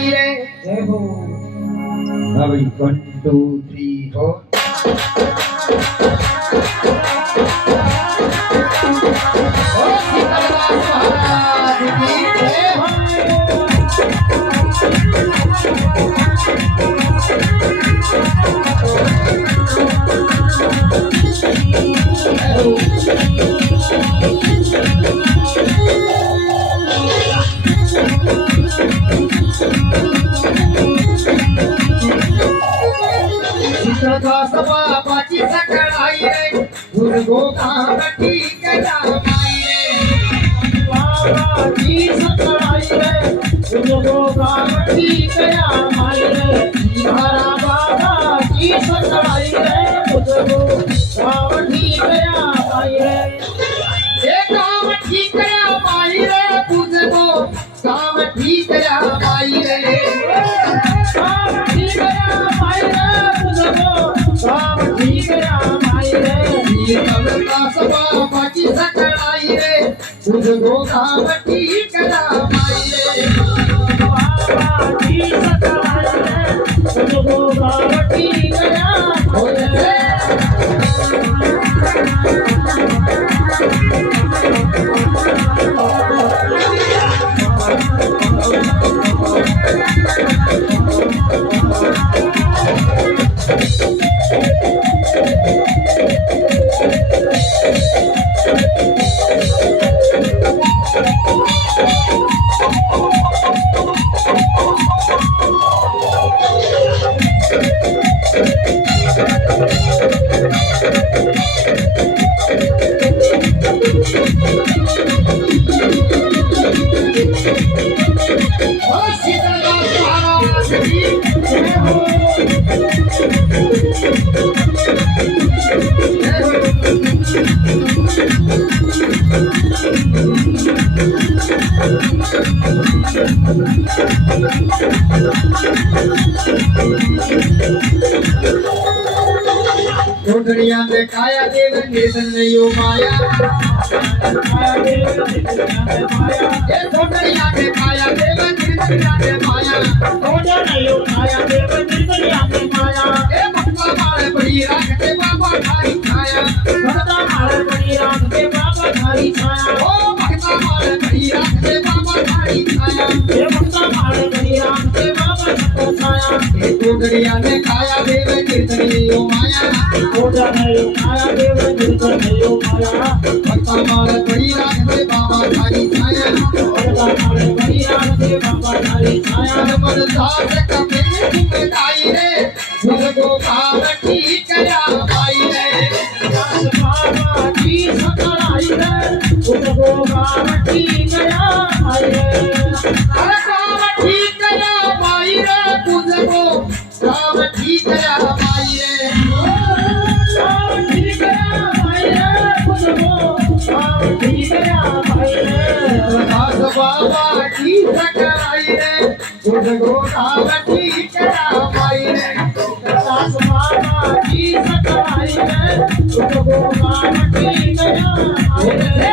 माई रे जय हो. भाई 1 2 3 4 ओ शीतलदास महाराज की जय हो. शीतलदास बाबाची सकाळ आई रे गुरगो कामठी करा माई रे बाबाची सकाळ आई रे तुझको गावठी गया माई रे. हरा बाबाची सकाळ आई रे तुझको गावठी गया माई रे. ए कामठी करा माई रे तुझको कामठी करा माई रे गावठी गया माई रे तुझको गावठी गया माई रे. शीतलदास बाबाची सकाळ आई रे तुझको कामठी करा माई रे बाबाची सकाळ आई रे तुझको गावठी गया माई रे. ओ शीतलदास महाराज की जय हो. कोठड़िया में काया देव निधन यो माया माया देव नित्यानंद माया. ए कोठड़िया में काया देव निधन माया कोडा नयो माया देव नित्यानंद माया. ए भक्ता मारे बड़ी राखते बाबा थारी छाया भक्ता मारे बड़ी राखते बाबा थारी छाया. ओ भक्ता मारे बड़ी राखते बाबा थारी छाया हे भक्ता मारे बड़ी राखते बाबा थारी छाया. ए कोठड़िया में काया देव निधन यो माया कोडा नयो माया देव नित्यानंद माया. भक्ता मारे बड़ी राखते बाबा थारी छाया भक्ता मारे बड़ी राखते बाबा थारी छाया. मन दास कपे जिम्मेदारी रे मुझको कावटी करा माई रे बाबाची सकाळ आई रे तुझको गावठी गया माई रे. अरे कावटी करा माई रे तुझको कावटी करा माई रे गावठी गया माई रे तुझको गावठी गया माई रे. दास बाबा की सकराई रे तुझको कावटी करा माई रे दास बाबाची सकाळ आई रे तुझको गावठी गया माई रे.